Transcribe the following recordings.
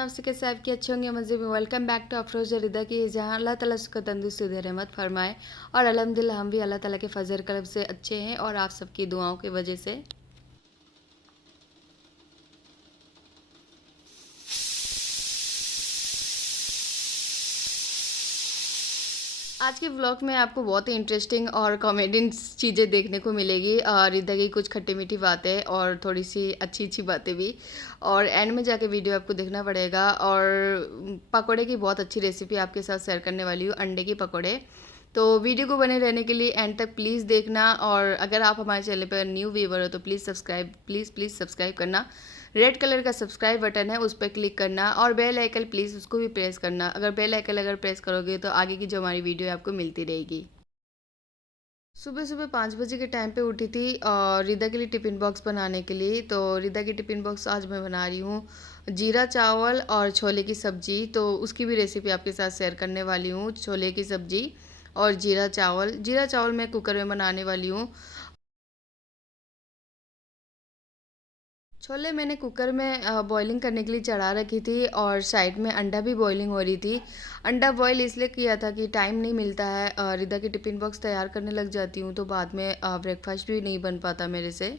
Everyone, आपसे कैसे आपकी अच्छे होंगे मज़े में। वेलकम बैक टू अफरोज़ रिदा की, जहाँ अल्लाह ताला सुख तंदुरुस्ती दे रहमत फरमाए। और अल्हम्दुलिल्लाह हम भी अल्लाह ताला के फजल करम से अच्छे हैं और आप सबकी दुआओं की वजह से। आज के व्लॉग में आपको बहुत ही इंटरेस्टिंग और कॉमेडी चीज़ें देखने को मिलेगी। रिदा की कुछ खट्टी मीठी बातें और थोड़ी सी अच्छी अच्छी बातें भी। और एंड में जाके वीडियो आपको देखना पड़ेगा। और पकोड़े की बहुत अच्छी रेसिपी आपके साथ शेयर करने वाली हूँ, अंडे के पकोड़े। तो वीडियो को बने रहने के लिए एंड तक प्लीज़ देखना। और अगर आप हमारे चैनल पर न्यू व्यूवर हो तो प्लीज़ सब्सक्राइब करना। रेड कलर का सब्सक्राइब बटन है, उस पर क्लिक करना और बेल आइकन प्लीज़ उसको भी प्रेस करना। अगर बेल आइकन प्रेस करोगे तो आगे की जो हमारी वीडियो है आपको मिलती रहेगी। सुबह सुबह 5 बजे के टाइम पे उठी थी और रिदा के लिए टिफ़िन बॉक्स बनाने के लिए। तो रिदा की टिफ़िन बॉक्स आज मैं बना रही हूँ जीरा चावल और छोले की सब्ज़ी। तो उसकी भी रेसिपी आपके साथ शेयर करने वाली हूँ। छोले की सब्ज़ी और जीरा चावल मैं कुकर में बनाने वाली हूँ। छोले मैंने कुकर में बॉइलिंग करने के लिए चढ़ा रखी थी और साइड में अंडा भी बॉइलिंग हो रही थी। अंडा बॉईल इसलिए किया था कि टाइम नहीं मिलता है, रिदा की टिफ़िन बॉक्स तैयार करने लग जाती हूँ तो बाद में ब्रेकफास्ट भी नहीं बन पाता मेरे से।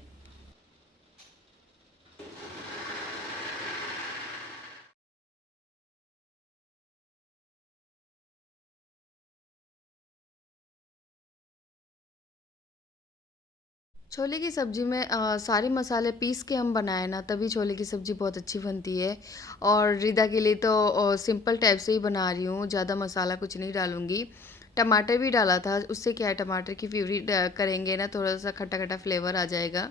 छोले की सब्ज़ी में सारे मसाले पीस के हम बनाए ना तभी छोले की सब्ज़ी बहुत अच्छी बनती है। और रिदा के लिए तो सिंपल टाइप से ही बना रही हूँ, ज़्यादा मसाला कुछ नहीं डालूँगी। टमाटर भी डाला था, उससे क्या है टमाटर की प्यूरी करेंगे ना, थोड़ा सा खट्टा खट्टा फ्लेवर आ जाएगा।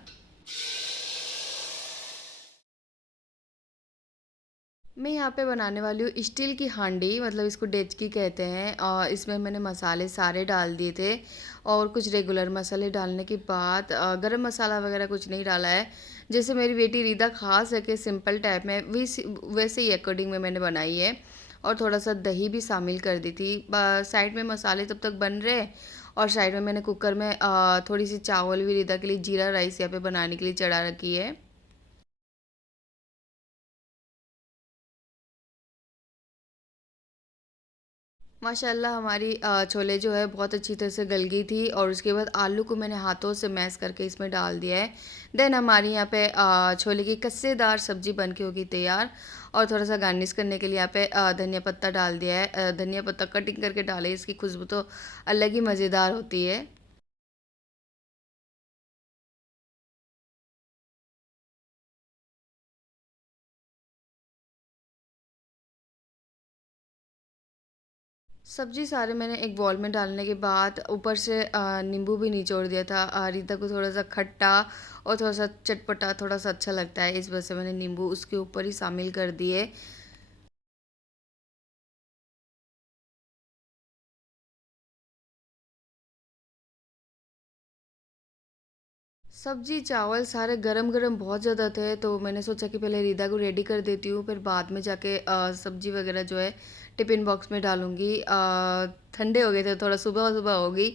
मैं यहाँ पे बनाने वाली हूँ स्टील की हांडी, मतलब इसको डेचकी कहते हैं। और इसमें मैंने मसाले सारे डाल दिए थे और कुछ रेगुलर मसाले डालने के बाद गरम मसाला वगैरह कुछ नहीं डाला है। जैसे मेरी बेटी रीदा खा सके सिंपल टाइप में वैसे ही अकॉर्डिंग में मैंने बनाई है। और थोड़ा सा दही भी शामिल कर दी थी। साइड में मसाले तब तक बन रहे और साइड में मैंने कुकर में थोड़ी सी चावल भी रीदा के लिए जीरा राइस यहाँ पे बनाने के लिए चढ़ा रखी है। माशाल्लाह हमारी छोले जो है बहुत अच्छी तरह से गल गई थी और उसके बाद आलू को मैंने हाथों से मैश करके इसमें डाल दिया है। देन हमारी यहाँ पे छोले की कस्सेदार सब्जी बन के होगी तैयार। और थोड़ा सा गार्निश करने के लिए यहाँ पे धनिया पत्ता डाल दिया है। धनिया पत्ता कटिंग करके डाले, इसकी खुशबू तो अलग ही मज़ेदार होती है। सब्जी सारे मैंने एक बॉल में डालने के बाद ऊपर से नींबू भी निचोड़ दिया था। रीता को थोड़ा सा खट्टा और थोड़ा सा चटपटा थोड़ा सा अच्छा लगता है, इस वजह से मैंने नींबू उसके ऊपर ही शामिल कर दिए। सब्जी चावल सारे गरम गरम बहुत ज़्यादा थे तो मैंने सोचा कि पहले रीदा को रेडी कर देती हूँ, फिर बाद में जाके सब्जी वगैरह जो है टिफ़िन बॉक्स में डालूँगी। ठंडे हो गए थे, थोड़ा सुबह सुबह हो गई।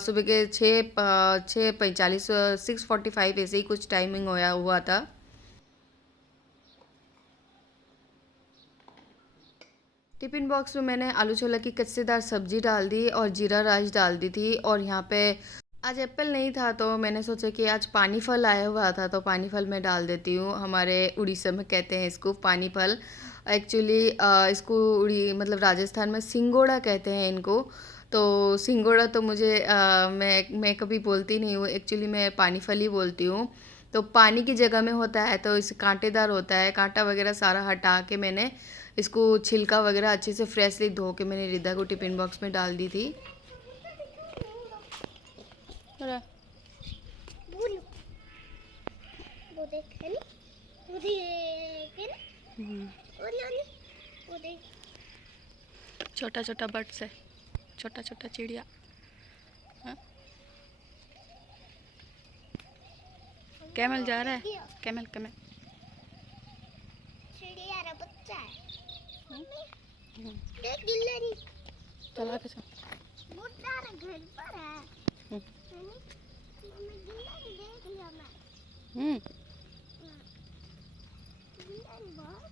सुबह के 6:45 6:45 ऐसे ही कुछ टाइमिंग होया हुआ था। टिफ़िन बॉक्स में मैंने आलू छोला की कच्चेदार सब्जी डाल दी और जीरा राइस डाल दी थी। और यहाँ पे आज एप्पल नहीं था तो मैंने सोचा कि आज पानी फल आया हुआ था तो पानी फल मैं डाल देती हूँ। हमारे उड़ीसा में कहते हैं इसको पानी फल। एक्चुअली इसको उड़ी मतलब राजस्थान में सिंगोड़ा कहते हैं इनको। तो सिंगोड़ा तो मुझे मैं कभी बोलती नहीं हूँ, एक्चुअली मैं पानी फल ही बोलती हूँ। तो पानी की जगह में होता है तो इस कांटेदार होता है, कांटा वगैरह सारा हटा के मैंने इसको छिलका वगैरह अच्छे से फ्रेशली धो के मैंने रिदा को टिफ़िन बॉक्स में डाल दी थी। वो देख है ना, वो देख है ना, वो नानी, वो देख छोटा छोटा बर्ड्स है, छोटा छोटा चिड़िया। हाँ? कैमल जा रहा है, कैमल कैमल चिड़िया रा बच्चा है। देख गिल्ली चला के वो तारा घर पर है। मम्मी गिल्ली देख लिया मैं। गिल्ली बहुत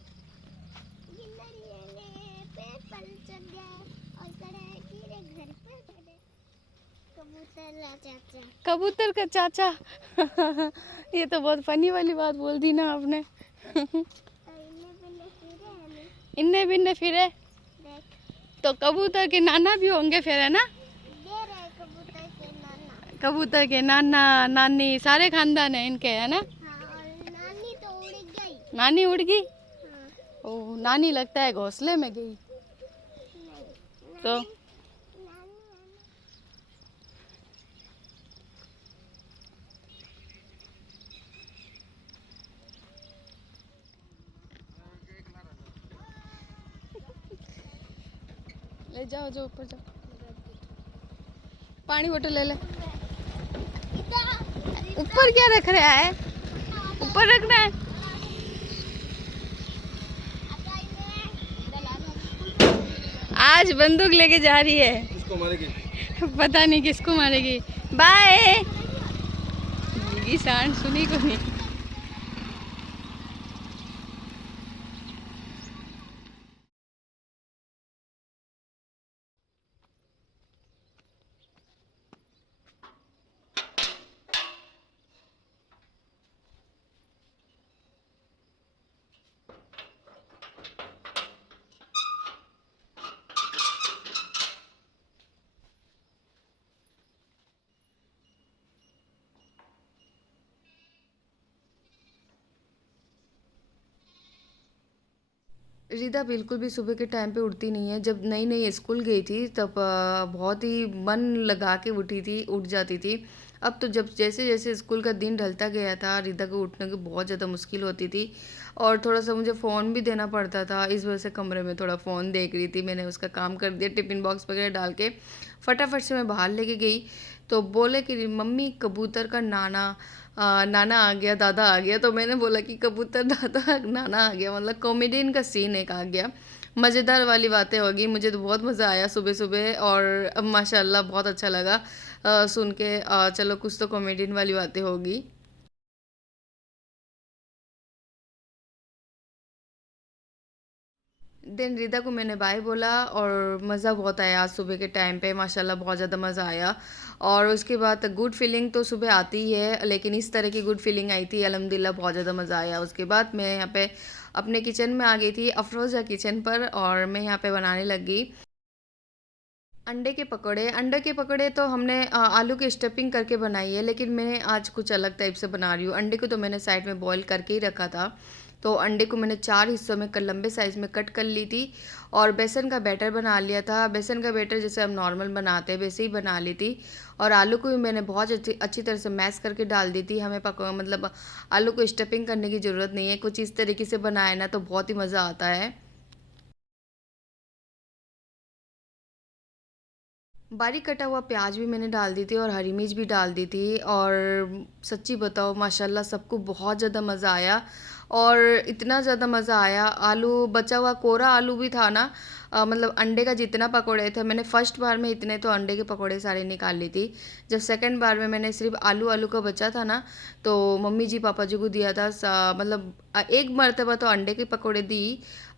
कबूतर का चाचा। ये तो बहुत फनी वाली बात बोल दी ना आपने। इन्ने बिन्ने फिरे तो कबूतर के नाना भी होंगे फिर, है ना? कबूतर के नाना नानी सारे खानदान है इनके, है ना? हाँ, और नानी तो उड़ गई। नानी उड़ गई? हाँ। ओ, नानी लगता है घोंसले में गई। तो ले जाओ, जो ऊपर जाओ, पानी बोतल ले ले। ऊपर क्या रख रहा है? ऊपर रखना है। आज बंदूक लेके जा रही है। किसको मारेगी? पता नहीं किसको मारेगी। बाय। सांड सुनी को नहीं। रिदा बिल्कुल भी सुबह के टाइम पे उठती नहीं है। जब नई नई स्कूल गई थी तब बहुत ही मन लगा के उठी थी, उठ जाती थी। अब तो जब जैसे जैसे स्कूल का दिन ढलता गया था, रिदा को उठने की बहुत ज़्यादा मुश्किल होती थी और थोड़ा सा मुझे फ़ोन भी देना पड़ता था। इस वजह से कमरे में थोड़ा फ़ोन देख रही थी। मैंने उसका काम कर दिया, टिफ़िन बॉक्स वगैरह डाल के फटाफट से मैं बाहर लेके गई तो बोले कि मम्मी कबूतर का नाना नाना आ गया, दादा आ गया। तो मैंने बोला कि कबूतर दादा नाना आ गया, मतलब कॉमेडियन का सीन एक आ गया। मज़ेदार वाली बातें होगी। मुझे तो बहुत मज़ा आया सुबह सुबह और अब माशाल्लाह बहुत अच्छा लगा सुन के। चलो कुछ तो कॉमेडियन वाली बातें होगी। देन रिदा को मैंने बाय बोला और मज़ा बहुत आया आज सुबह के टाइम पे, माशाल्लाह बहुत ज़्यादा मज़ा आया। और उसके बाद गुड फीलिंग तो सुबह आती ही है, लेकिन इस तरह की गुड फीलिंग आई थी अल्हम्दुलिल्लाह, बहुत ज़्यादा मज़ा आया। उसके बाद मैं यहाँ पे अपने किचन में आ गई थी, अफरोज़ा किचन पर, और मैं यहाँ पे बनाने लगी अंडे के पकौड़े। अंडे के पकौड़े तो हमने आलू की स्टफिंग करके बनाई है, लेकिन मैं आज कुछ अलग टाइप से बना रही हूँ। अंडे को तो मैंने साइड में बॉईल करके ही रखा था। तो अंडे को मैंने 4 हिस्सों में लंबे साइज़ में कट कर ली थी और बेसन का बैटर बना लिया था। बेसन का बैटर जैसे हम नॉर्मल बनाते हैं वैसे ही बना ली थी। और आलू को भी मैंने बहुत अच्छी तरह से मैश करके डाल दी थी। हमें मतलब आलू को स्टफिंग करने की ज़रूरत नहीं है। कुछ इस तरीके से बनाए ना तो बहुत ही मज़ा आता है। बारीक कटा हुआ प्याज भी मैंने डाल दी थी और हरी मिर्च भी डाल दी थी। और सच्ची बताओ माशाल्लाह सबको बहुत ज़्यादा मज़ा आया। और इतना ज़्यादा मज़ा आया, आलू बचा हुआ कोरा आलू भी था ना, मतलब अंडे का जितना पकौड़े थे, मैंने फ़र्स्ट बार में इतने तो अंडे के पकौड़े सारे निकाल ली थी। जब सेकंड बार में मैंने सिर्फ आलू आलू का बचा था ना, तो मम्मी जी पापा जी को दिया था। मतलब एक मरतबा तो अंडे के पकौड़े दी,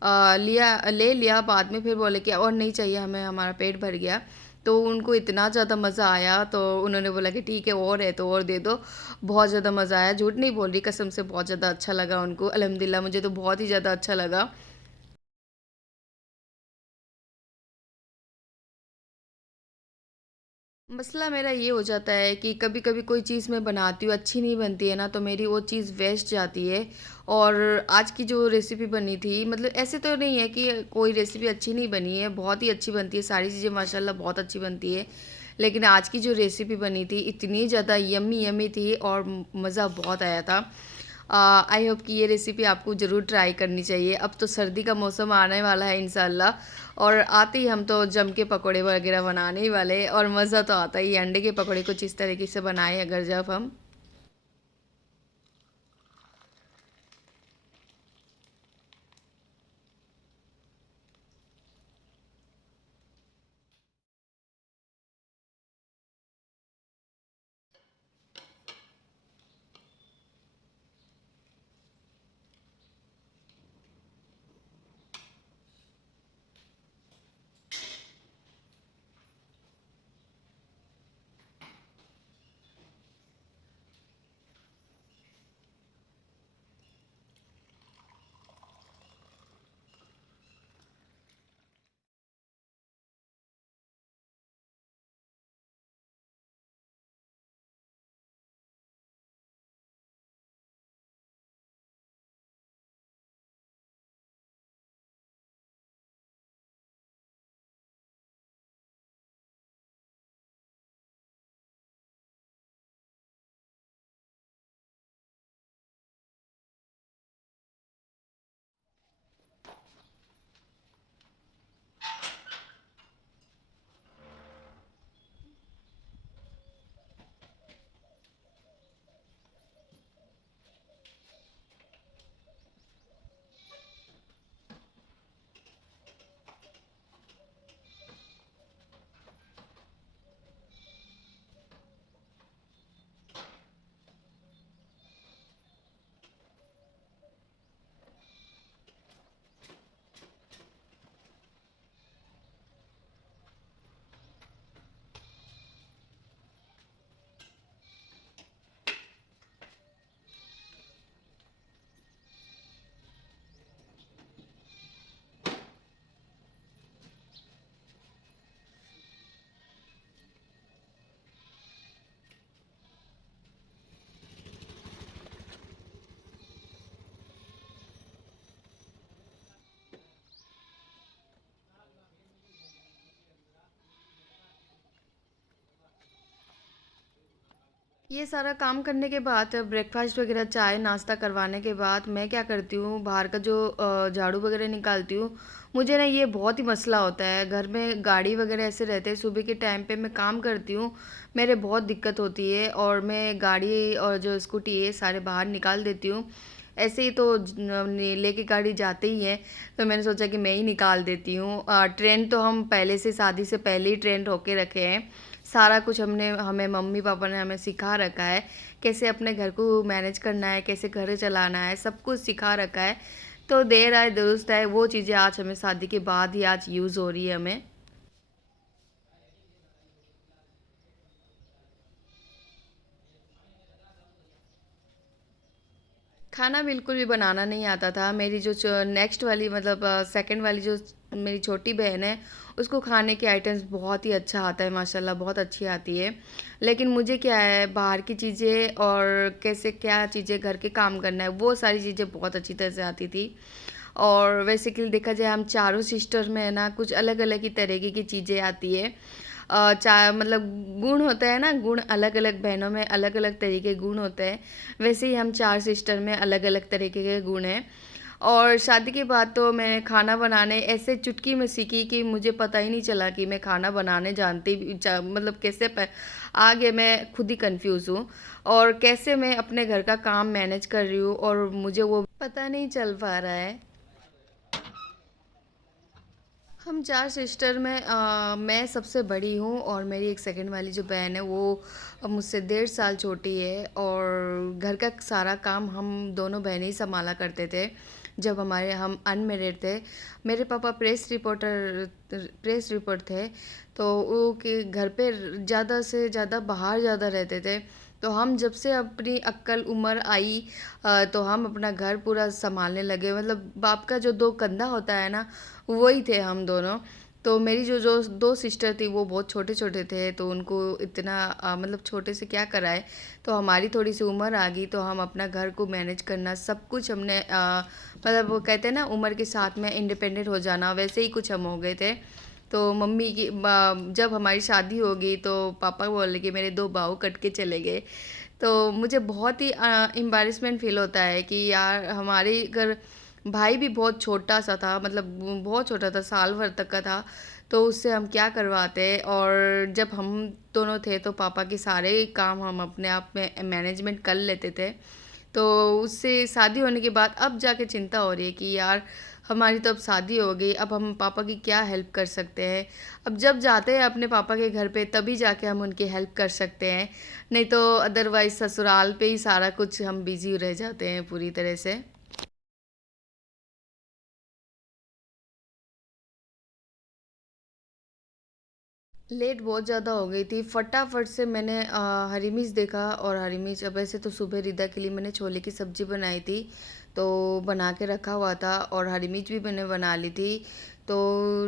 ले लिया, बाद में फिर बोले कि और नहीं चाहिए हमें, हमारा पेट भर गया। तो उनको इतना ज़्यादा मज़ा आया तो उन्होंने बोला कि ठीक है और है तो और दे दो। बहुत ज़्यादा मज़ा आया, झूठ नहीं बोल रही, कसम से बहुत ज़्यादा अच्छा लगा उनको अल्हम्दुलिल्लाह। मुझे तो बहुत ही ज़्यादा अच्छा लगा। मसला मेरा ये हो जाता है कि कभी कभी कोई चीज़ मैं बनाती हूँ अच्छी नहीं बनती है ना, तो मेरी वो चीज़ वेस्ट जाती है। और आज की जो रेसिपी बनी थी, मतलब ऐसे तो नहीं है कि कोई रेसिपी अच्छी नहीं बनी है, बहुत ही अच्छी बनती है, सारी चीज़ें माशाल्लाह बहुत अच्छी बनती है। लेकिन आज की जो रेसिपी बनी थी इतनी ज़्यादा यम्मी यम्मी थी और मज़ा बहुत आया था। आई होप कि ये रेसिपी आपको ज़रूर ट्राई करनी चाहिए। अब तो सर्दी का मौसम आने वाला है इंशाल्लाह, और आते ही हम तो जम के पकोड़े वगैरह बनाने ही वाले हैं। और मज़ा तो आता ही है, अंडे के पकोड़े कुछ इस तरीके से बनाए अगर जब हम। ये सारा काम करने के बाद ब्रेकफास्ट वगैरह चाय नाश्ता करवाने के बाद मैं क्या करती हूँ, बाहर का जो झाड़ू वगैरह निकालती हूँ। मुझे ना ये बहुत ही मसला होता है, घर में गाड़ी वगैरह ऐसे रहते हैं, सुबह के टाइम पे मैं काम करती हूँ, मेरे बहुत दिक्कत होती है और मैं गाड़ी और जो स्कूटी है सारे बाहर निकाल देती हूँ। ऐसे ही तो लेके गाड़ी जाते ही हैं, तो मैंने सोचा कि मैं ही निकाल देती हूँ। ट्रेंड तो हम पहले से, शादी से पहले ही ट्रेंड होके रखे हैं। सारा कुछ हमने हमें मम्मी पापा ने हमें सिखा रखा है, कैसे अपने घर को मैनेज करना है, कैसे घर चलाना है, सब कुछ सिखा रखा है। तो देर आए दुरुस्त आए, वो चीज़ें आज हमें शादी के बाद ही आज यूज़ हो रही है हमें। खाना बिल्कुल भी बनाना नहीं आता था। मेरी जो नेक्स्ट वाली मतलब सेकंड वाली जो मेरी छोटी बहन है, उसको खाने के आइटम्स बहुत ही अच्छा आता है, माशाल्लाह बहुत अच्छी आती है। लेकिन मुझे क्या है, बाहर की चीज़ें और कैसे क्या चीज़ें घर के काम करना है, वो सारी चीज़ें बहुत अच्छी तरह से आती थी। और वैसे कि देखा जाए हम चारों सिस्टर में है ना, कुछ अलग अलग ही तरीके की चीज़ें आती है। चा मतलब गुण होता है ना, गुण अलग अलग बहनों में अलग अलग तरीके के गुण होते हैं। वैसे ही हम चार सिस्टर में अलग अलग तरीके के गुण हैं। और शादी के बाद तो मैंने खाना बनाने ऐसे चुटकी में सीखी कि मुझे पता ही नहीं चला कि मैं खाना बनाने जानती मतलब कैसे आगे मैं खुद ही कंफ्यूज हूँ, और कैसे मैं अपने घर का काम मैनेज कर रही हूँ और मुझे वो पता नहीं चल पा रहा है। हम चार सिस्टर में मैं सबसे बड़ी हूँ और मेरी एक सेकंड वाली जो बहन है वो मुझसे 1.5 साल छोटी है, और घर का सारा काम हम दोनों बहनें ही संभाला करते थे जब हम अनमेरिड थे। मेरे पापा प्रेस रिपोर्ट थे, तो वो कि घर पे ज़्यादा से ज़्यादा बाहर ज़्यादा रहते थे। तो हम जब से अपनी अक्ल उम्र आई, तो हम अपना घर पूरा संभालने लगे। मतलब बाप का जो दो कंधा होता है ना, वही थे हम दोनों। तो मेरी जो जो दो सिस्टर थी वो बहुत छोटे छोटे थे, तो उनको इतना मतलब छोटे से क्या कराए। तो हमारी थोड़ी सी उम्र आ गई, तो हम अपना घर को मैनेज करना सब कुछ हमने मतलब वो कहते हैं ना, उम्र के साथ में इंडिपेंडेंट हो जाना, वैसे ही कुछ हम हो गए थे। तो मम्मी की जब हमारी शादी हो गई तो पापा बोले कि मेरे दो बाहू कट के चले गए। तो मुझे बहुत ही एम्बैरेसमेंट फील होता है कि यार हमारे घर भाई भी बहुत छोटा सा था, मतलब बहुत छोटा था, साल भर तक का था। तो उससे हम क्या करवाते, और जब हम दोनों थे तो पापा के सारे काम हम अपने आप में मैनेजमेंट कर लेते थे। तो उससे शादी होने के बाद अब जाके चिंता हो रही है कि यार हमारी तो अब शादी हो गई, अब हम पापा की क्या हेल्प कर सकते हैं। अब जब जाते हैं अपने पापा के घर पे तभी जाके हम उनकी हेल्प कर सकते हैं, नहीं तो अदरवाइज़ ससुराल पे ही सारा कुछ हम बिज़ी रह जाते हैं पूरी तरह से। लेट बहुत ज़्यादा हो गई थी, फटाफट से मैंने हरी मिर्च देखा, और हरी मिर्च अब ऐसे तो सुबह रिदा के लिए मैंने छोले की सब्ज़ी बनाई थी, तो बना के रखा हुआ था, और हरी मिर्च भी मैंने बना ली थी। तो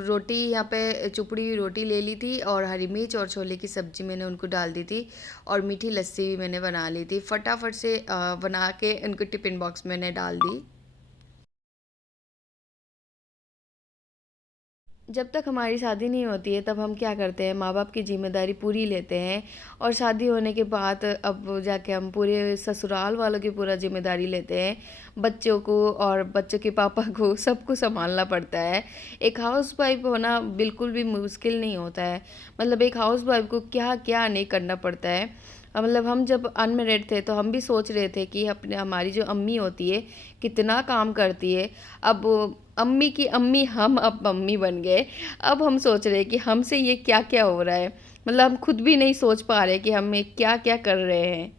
रोटी यहाँ पे चुपड़ी हुई रोटी ले ली थी, और हरी मिर्च और छोले की सब्ज़ी मैंने उनको डाल दी थी, और मीठी लस्सी भी मैंने बना ली थी, फटाफट से बना के उनको टिफ़िन बॉक्स में मैंने डाल दी। जब तक हमारी शादी नहीं होती है तब हम क्या करते हैं, माँ बाप की ज़िम्मेदारी पूरी लेते हैं, और शादी होने के बाद अब जाके हम पूरे ससुराल वालों की पूरा ज़िम्मेदारी लेते हैं। बच्चों को और बच्चों के पापा को सबको संभालना पड़ता है। एक हाउस वाइफ होना बिल्कुल भी मुश्किल नहीं होता है। मतलब एक हाउस वाइफ को क्या क्या नहीं करना पड़ता है। मतलब हम जब अनमेरिड थे तो हम भी सोच रहे थे कि अपने हमारी जो अम्मी होती है कितना काम करती है। अब अम्मी की अम्मी हम अब मम्मी बन गए। अब हम सोच रहे हैं कि हमसे ये क्या क्या हो रहा है। मतलब हम खुद भी नहीं सोच पा रहे कि हम ये क्या क्या कर रहे हैं।